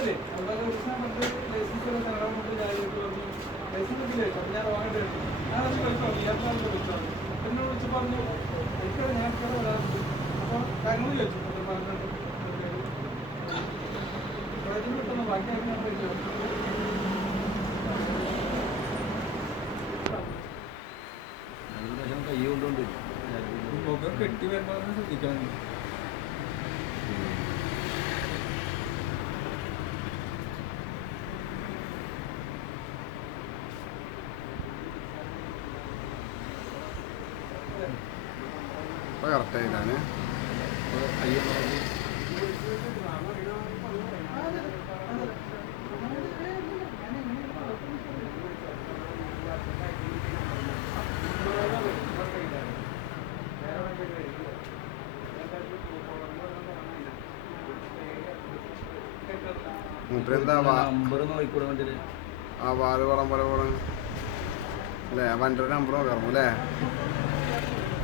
Speed പറഞ്ഞാ കൈ കൊണ്ടുകൊണ്ട് കെട്ടി വരുമ്പോൾ ശ്രദ്ധിക്കണം. ഇപ്പൊ കറക്റ്റ് മൂപ്പരെന്താ വേണ്ടി ആ വാൽ പടം പോലെ പോണ? അല്ലേ? വണ്ടിയുടെ നമ്പർ നോക്കാറും അല്ലേ?